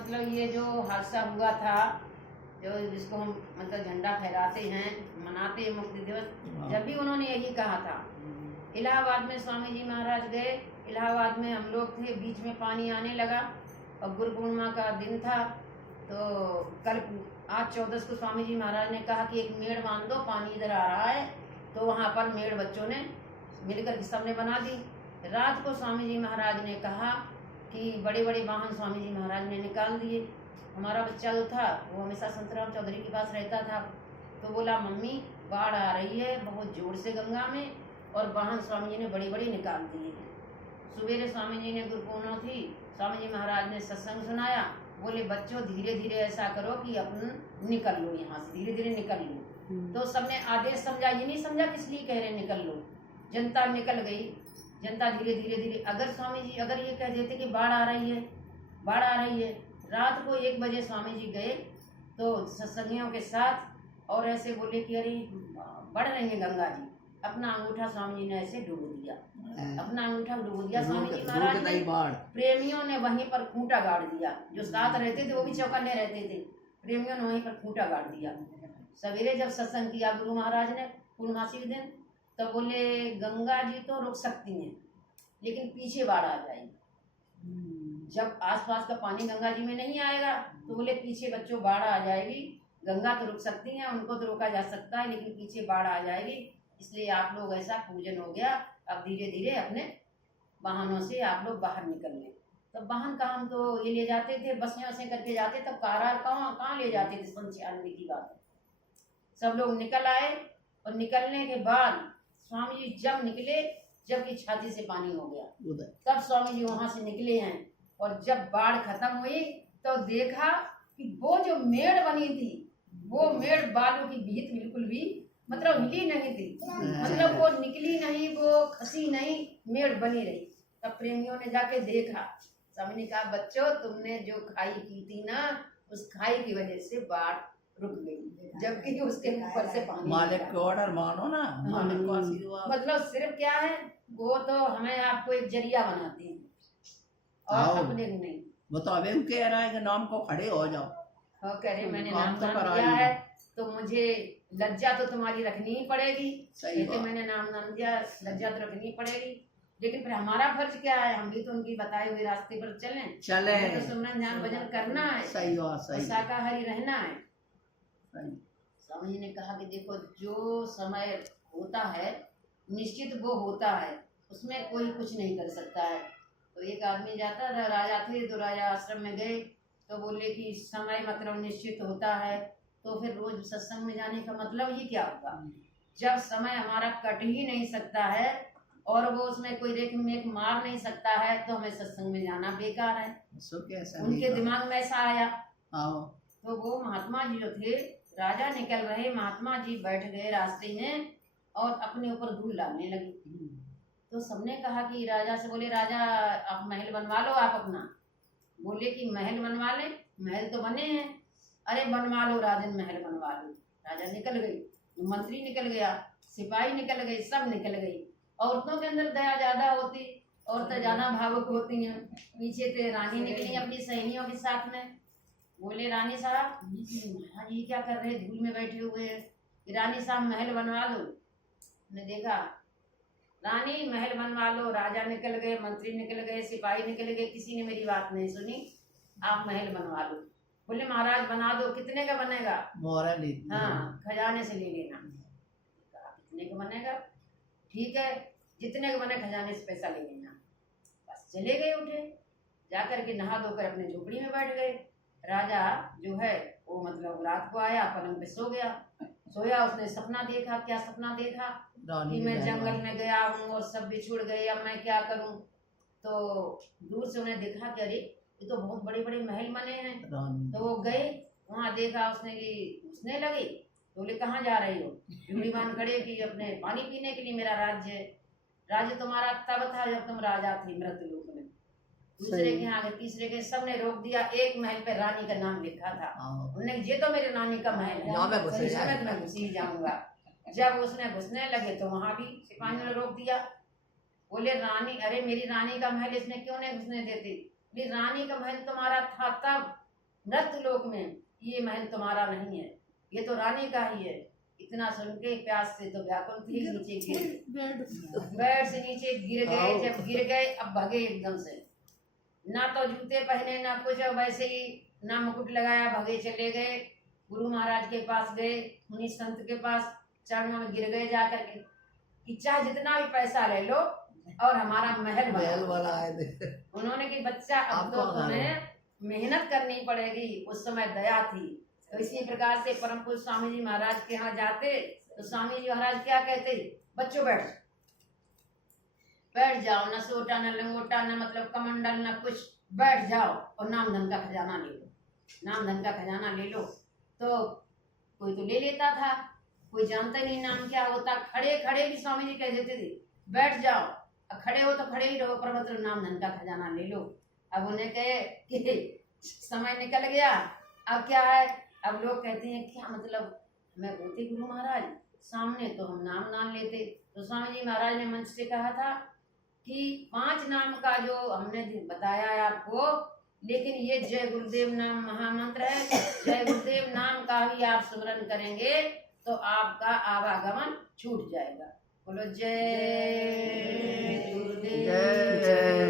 मतलब ये जो हादसा हुआ था, जो जिसको हम मतलब झंडा फहराते हैं, मनाते हैं मुक्ति दिवस, जब भी उन्होंने यही कहा था। इलाहाबाद में स्वामी जी महाराज गए, इलाहाबाद में हम लोग थे, बीच में पानी आने लगा और गुरु पूर्णिमा का दिन था। तो कल आज 14 को स्वामी जी महाराज ने कहा कि एक मेड़ बांध दो, पानी इधर आ रहा है। तो वहाँ पर मेड़ बच्चों ने मिलकर सबने बना दी। रात को स्वामी जी महाराज ने कहा कि बड़े बड़े वाहन स्वामी जी महाराज ने निकाल दिए। हमारा बच्चा जो था वो हमेशा संतराम चौधरी के पास रहता था, तो बोला मम्मी बाढ़ आ रही है बहुत जोर से गंगा में, और वाहन स्वामी जी ने बड़े बड़े निकाल दिए हैं। सवेरे स्वामी जी ने गुरु पूर्णिमा थी, स्वामी जी महाराज ने सत्संग सुनाया। बोले बच्चों धीरे धीरे ऐसा करो कि अपन निकल लो यहाँ से, धीरे धीरे निकल लो। तो सबने आदेश समझा, ये नहीं समझा किस लिए कह रहे निकल लो। जनता निकल गई, जनता धीरे धीरे धीरे। अगर स्वामी जी अगर ये कह देते कि बाढ़ आ रही है, बाढ़ आ रही है, रात को 1 बजे स्वामी जी गए तो सत्संगियों के साथ, और ऐसे बोले कि अरे बढ़ रही है गंगा जी। अपना अंगूठा स्वामी जी ने ऐसे डुबो दिया, अपना अंगूठा डुबो दिया स्वामी जी महाराज ने। प्रेमियों ने वहीं पर खूंटा गाड़ दिया, जो साथ रहते थे वो भी चौकन्ने रहते थे। प्रेमियों ने वहीं पर खूंटा गाड़ दिया। सवेरे जब सत्संग किया गुरु महाराज ने पूर्णमासी के दिन, तो बोले गंगा जी तो रुक सकती हैं लेकिन पीछे बाढ़ आ जाएगी। जब आसपास का पानी गंगा जी में नहीं आएगा तो बोले पीछे बच्चों बाढ़ आ जाएगी। गंगा तो रुक सकती हैं, उनको तो रोका जा सकता है, लेकिन पीछे बाढ़ आ जाएगी। इसलिए आप लोग ऐसा पूजन हो गया, अब धीरे धीरे अपने वाहनों से आप लोग बाहर निकल लें। तब वाहन का हम तो ये ले जाते थे, बसियों से करके जाते, तब कारार कहाँ ले जाते थे। 96 की बात है। सब लोग निकल आए, और निकलने के बाद स्वामी जी जब निकले, जबकि छाती से पानी हो गया, तब स्वामी जी वहां से निकले हैं। और जब बाढ़ खत्म हुई तो देखा कि वो जो मेड़ बनी थी, वो मेड़ बालू की भीत बिल्कुल भी मतलब हिली नहीं थी, मतलब वो निकली नहीं, वो खसी नहीं, मेड़ बनी रही। तब प्रेमियों ने जाके देखा, स्वामी ने कहा बच्चों तुमने जो खाई की थी ना, उस खाई की वजह से बाढ़ रुक गई, जबकि उसके ऊपर से पानी। मालिक को ऑर्डर मानो ना, मालिक को आशीर्वाद। मतलब सिर्फ क्या है, वो तो हमें आपको एक जरिया बनाते हैं और अपने नहीं। वो तो अबे कह रहा है कि नाम को खड़े हो जाओ, और कह रहे मैंने नाम दिया है तो मुझे लज्जा तो तुम्हारी रखनी ही पड़ेगी। कहते मैंने नाम दिया, लज्जा तो रखनी पड़ेगी। लेकिन फिर हमारा फर्ज क्या है, हम भी तो उनकी बताए हुए रास्ते पर चले तो सुमरन ध्यान भजन करना है, सही बात, सही शाकाहारी रहना है। स्वामी जी ने कहा कि देखो जो समय होता है निश्चित वो होता है, उसमें कोई कुछ नहीं कर सकता है। तो एक आदमी जाता था, राजा थे, तो राजा आश्रम में गए तो बोले कि समय मतलब निश्चित होता है, तो फिर रोज सत्संग में जाने का मतलब ये क्या होगा। जब समय हमारा कट ही नहीं सकता है और वो उसमें कोई रेख मेख मार नहीं सकता है, तो हमें सत्संग में जाना बेकार है। उनके दिमाग में ऐसा आया। तो वो महात्मा जी जो थे, राजा निकल रहे, महात्मा जी बैठ गए रास्ते में और अपने ऊपर धूल डालने लगी। तो सबने कहा कि राजा से, बोले राजा आप महल बनवा लो आप अपना। बोले कि महल बनवा ले, महल तो बने हैं। अरे बनवा लो राजन, महल बनवा लो। राजा निकल गई, मंत्री निकल गया, सिपाही निकल गई, सब निकल गई। औरतों के अंदर दया ज्यादा होती, औरतें ज्यादा भावुक होती हैं। पीछे से रानी निकली अपनी सहेलियों के साथ में। बोले रानी साहब महाराज ये क्या कर रहे, धूल में बैठे हुए हैं। रानी साहब महल बनवा लो। ने देखा, रानी महल बनवा लो। राजा निकल गए, मंत्री निकल गए, सिपाही निकल गए, किसी ने मेरी बात नहीं सुनी। आप महल बनवा लो। बोले महाराज बना दो। कितने का बनेगा? हाँ खजाने से ले लेना। कितने का बनेगा? ठीक है, जितने का बने खजाने से पैसा ले लेना। बस चले गए, उठे, जाकर के नहा धोकर अपने झोपड़ी में बैठ गए। राजा जो है वो मतलब रात को आया, पलंग पे सो गया। सोया, उसने सपना देखा। क्या सपना देखा कि मैं जंगल में गया हूँ और सब बिछुड़ गए, अब मैं क्या करूँ। तो दूर से उन्हें देखा कि अरे ये तो बहुत बड़े बड़े महल बने हैं। तो वो गए, वहाँ देखा, उसने घुसने लगे। तो बोले कहाँ जा रही हो? ड्यूटी मान खड़े कि अपने पानी पीने के लिए। मेरा राज्य है। राज्य तुम्हारा तब था जब तुम राजा थे मृतलोक में। दूसरे के यहाँ गए, तीसरे के, सबने रोक दिया। एक महल पे रानी का नाम लिखा था। उन्होंने ये तो मेरे नानी का महल है, इसमें मैं घुस ही जाऊंगा। जब उसने घुसने लगे तो वहां भी सिपाहियों ने रोक दिया। बोले रानी, अरे मेरी रानी का महल इसने क्यों नहीं घुसने देते? रानी का महल तुम्हारा था तब नृत्य लोक में ये महल तुम्हारा नहीं है, ये तो रानी का ही है। इतना सुन के प्यास से तो व्याकुल थी, नीचे गिर बेड से नीचे गिर गए। जब गिर गए अब भगे एकदम से, ना तो जूते पहने ना कुछ, वैसे ही ना मुकुट लगाया, भगे चले गए। गुरु महाराज के पास गए, मुनि संत के पास चरणों में गिर गए जाकर के कि चाहे जितना भी पैसा ले लो और हमारा महल वाला आए थे। उन्होंने कि बच्चा अब तो तुम्हें मेहनत करनी पड़ेगी। उस समय दया थी। तो इसी प्रकार से परम पूज्य स्वामी जी महाराज के यहाँ जाते तो स्वामी जी महाराज क्या कहते, बच्चों बैठ जाओ, न सोटा न लंगोटा न मतलब कमंडल न कुछ, बैठ जाओ और नाम धन का खजाना ले लो। नाम धन का खजाना ले लो। तो कोई तो ले लेता था, कोई जानता नहीं नाम क्या होता। खड़े खड़े भी स्वामी जी कह देते थे बैठ जाओ, खड़े हो तो खड़े ही रहो, पर मतलब नाम धन का खजाना ले लो। अब उन्हें कहे कि समय निकल गया, अब क्या है। अब लोग कहते हैं क्या मतलब, मैं बोलती गुरु महाराज सामने तो हम नाम ना लेते। तो स्वामी जी महाराज ने मंच से कहा था कि 5 नाम का जो हमने बताया है आपको, लेकिन ये जय गुरुदेव नाम महामंत्र है। जय गुरुदेव नाम का भी आप स्मरण करेंगे तो आपका आवागमन छूट जाएगा। बोलो जय गुरुदेव।